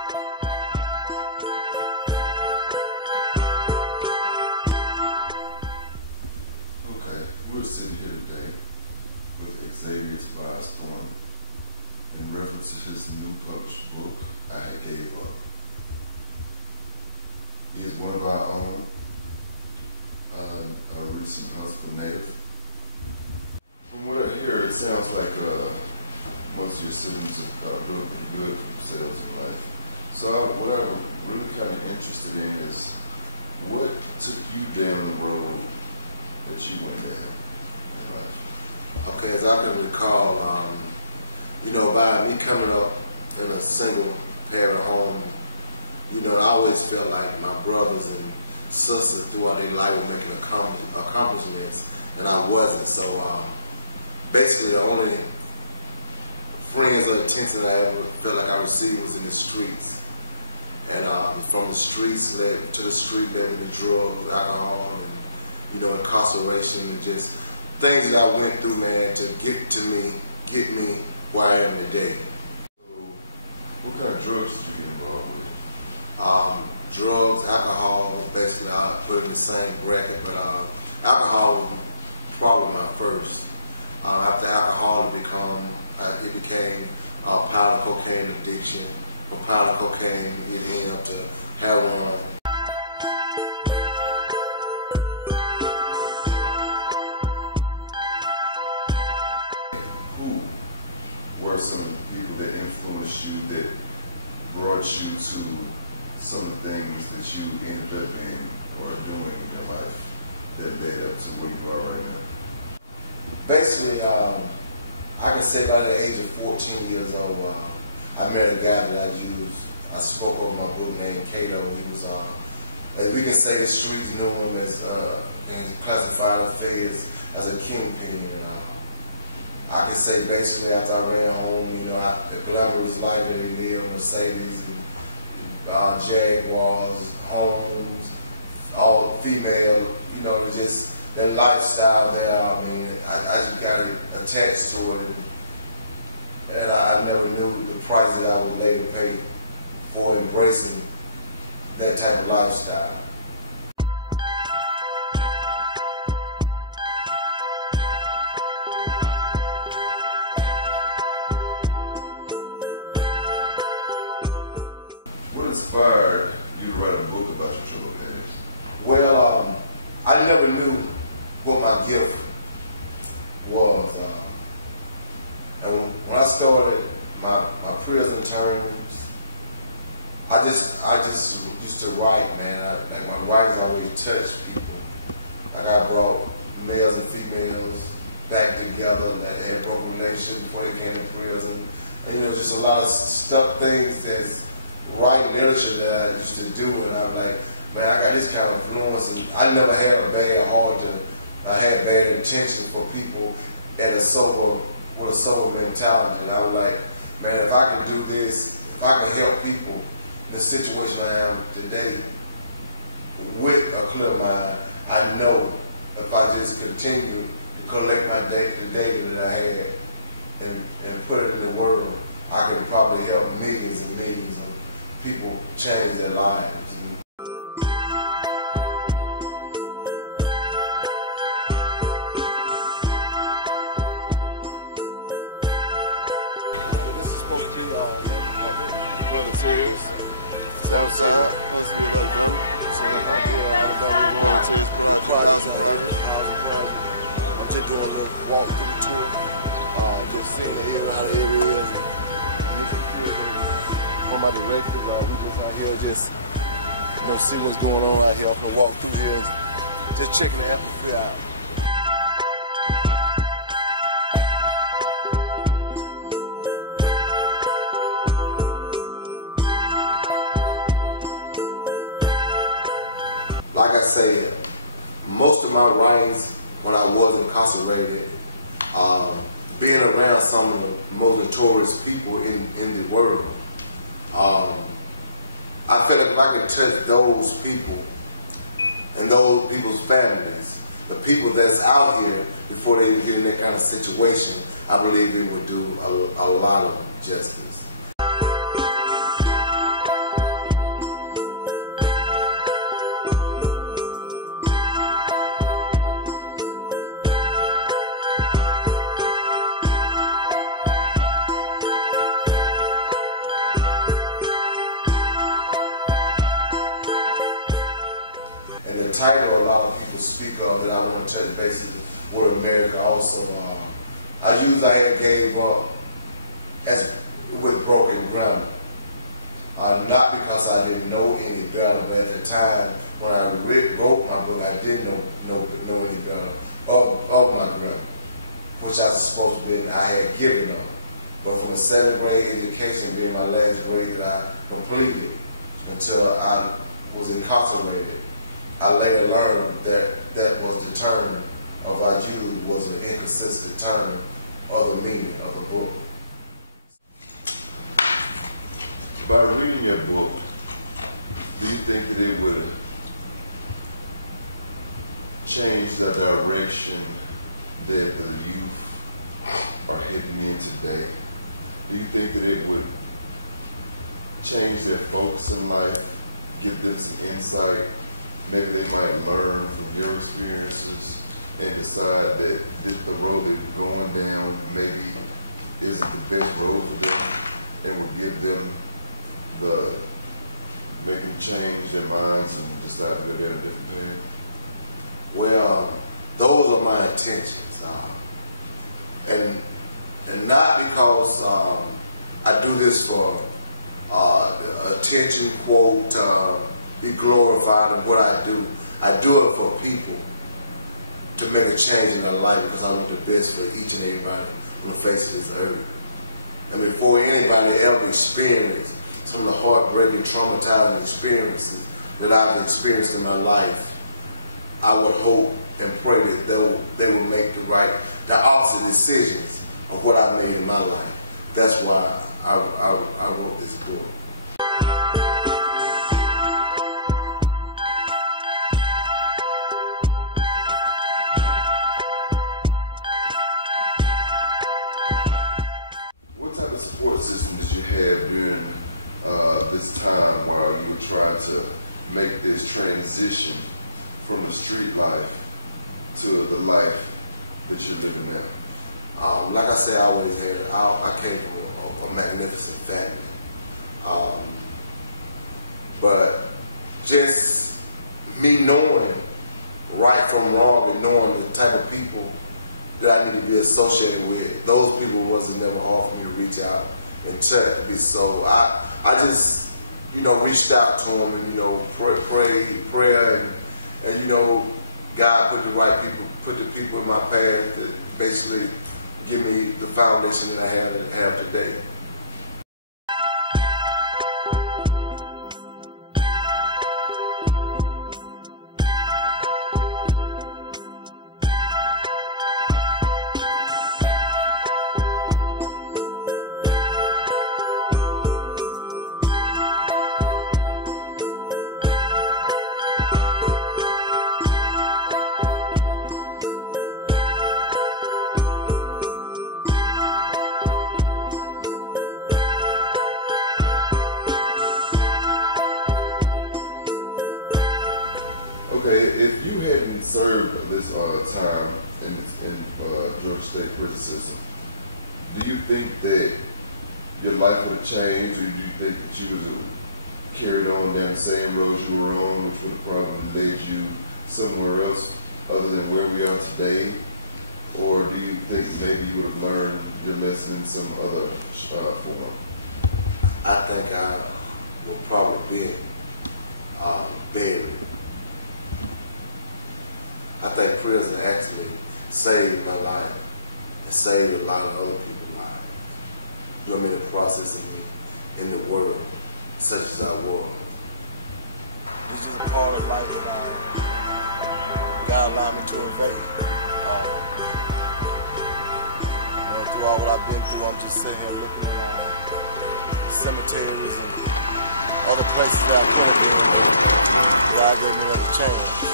Okay, we're sitting here today with Xavier's Thornton in reference to his new published book, I Gave Up. He is one of our own, a recent Huntsville native. From what I hear, it sounds like most of your students are looking good for themselves in life. So what I'm really kind of interested in is what took you down the road that you went down in life? Okay, as I can recall, by me coming up in a single parent home, I always felt like my brothers and sisters throughout their life were making accomplishments, and I wasn't. So basically, the only friends or attention I ever felt like I received was in the streets. And from the streets led to the street led me to drugs, alcohol, and incarceration, and just things that I went through, man, to get me where I am today. What kind of drugs did you get involved with? Drugs, alcohol, basically I put in the same bracket, but alcohol was probably my first. After alcohol, it became powder cocaine addiction. From powder cocaine, it ended up to heroin. Who were some of the people that influenced you, that brought you to some of the things that you ended up in or doing in your life that led up to where you are right now? Basically, I can say by the age of 14 years old, I met a guy that I spoke over my book named Cato. He was, as we can say, the streets knew him as, classified affairs as a kingpin. And I can say basically after I ran home, the glamorous life that he lived, Mercedes, Jaguars, homes, all female, just the lifestyle there. I mean, I just got attached to it, and I never knew the price that I would later pay for embracing that type of lifestyle. What inspired you to write a book about your drug habits? Well, I never knew what my gift was. And when I started my prison terms, I just used to write, man. Like my writings always touched people. Like I brought males and females back together, like they had broken relationships before they came to prison. And, just a lot of things that's writing literature that I used to do, and I'm like, man, I got this kind of influence, and I never had a bad heart. I had bad intention for people with a sober mentality, and I was like, man, if I can do this, if I can help people in the situation I am today with a clear mind, I know if I just continue to collect my data that I had and put it in the world, I could probably help millions and millions of people change their lives. Projects out there, housing projects. I'm just doing a little walk through the tour, just seeing the area, how the area is. I'm about to regular, we just out here just, see what's going on out here. I'm gonna walk through here, just checking the atmosphere out. Like I said, most of my writings when I was incarcerated, being around some of the most notorious people in the world, I felt like if I could touch those people and those people's families, the people that's out here before they get in that kind of situation, I believe it would do a lot of justice. title a lot of people speak of that I want to touch basically with America also. I had gave up with broken grammar. Not because I didn't know any better, but at the time when I wrote my book, I didn't know any better of my grammar, which I was supposed to be, I had given up. But from the 7th grade education being my last grade that I completed until I was incarcerated, I later learned that was the term of I used was an inconsistent term of the meaning of the book. By reading your book, do you think that it would change the direction that the youth are heading in today? Do you think that it would change their focus in life, give them some insight? Maybe they might learn from your experiences and decide that the road that is going down maybe isn't the best road for them, and will give them make them change their minds and decide to go down a different path? Well, those are my intentions. And not because I do this for attention, quote, be glorified in what I do. I do it for people to make a change in their life because I want the best for each and everybody on the face of this earth. And before anybody ever experienced some of the heartbreaking, traumatizing experiences that I've experienced in my life, I would hope and pray that they will make the opposite decisions of what I made in my life. That's why I wrote this book. What type of support systems you have during this time while you were trying to make this transition from the street life to the life that you're living now? Like I said, I came from a magnificent family. But just me knowing right from wrong and knowing the type of people that I need to be associated with, those people wasn't never hard for me to reach out and touch me. So I just, reached out to them and, prayer and God put the right people, put the people in my path that basically give me the foundation that I have today. If you hadn't served this time in Georgia State prison system, do you think that your life would have changed, or do you think that you would have carried on down the same road you were on, which would have probably led you somewhere else other than where we are today? Or do you think maybe you would have learned your lesson in some other form? I think I would probably be buried. I think prison actually saved my life and saved a lot of other people's lives. I'm in the process of me in the world such as I was. It's just a part of life that God allowed me to invade. Through all what I've been through, I'm just sitting here looking at cemeteries and other places that I could have been, but God gave me another chance.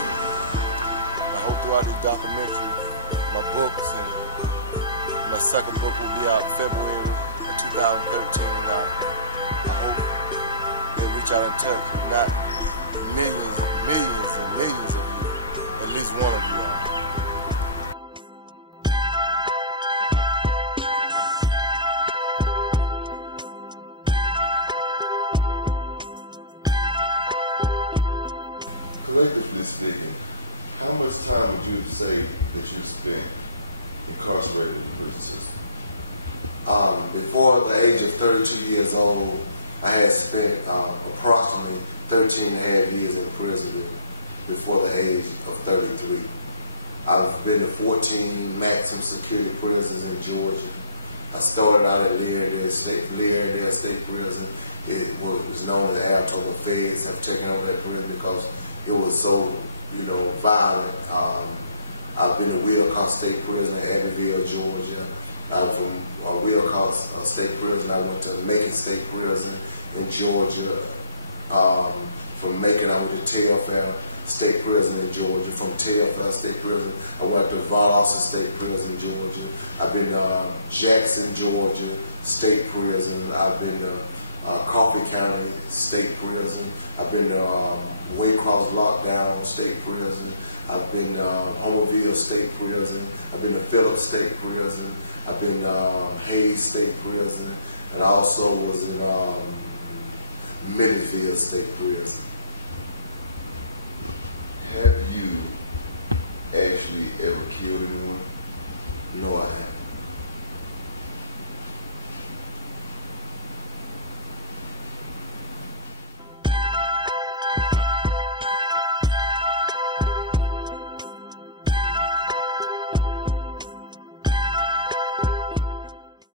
I hope throughout these documentaries, my books, and my second book will be out February of 2013. I hope they reach out and touch, if not millions and millions and millions of you, at least one of you. Collectively speaking, 32 years old, I had spent approximately 13 and a half years in prison before the age of 33. I've been to 14 maximum security prisons in Georgia. I started out at Leardale State Prison. It was known as Altoona. Feds have taken over that prison because it was so, violent. I've been to Wilcox State Prison in Abbeville, Georgia. I was from Wilcox State Prison. I went to Macon State Prison in Georgia. From Macon, I went to Telfair State Prison in Georgia. From Telfair State Prison, I went to Valdosta State Prison in Georgia. I've been to Jackson, Georgia State Prison. I've been to Coffee County State Prison. I've been to Waycross Lockdown State Prison. I've been to Homerville State Prison. I've been to Phillips State Prison. I've been to Hayes State Prison. And I also was in Minnesville State Prison. Have you actually ever killed anyone? No, I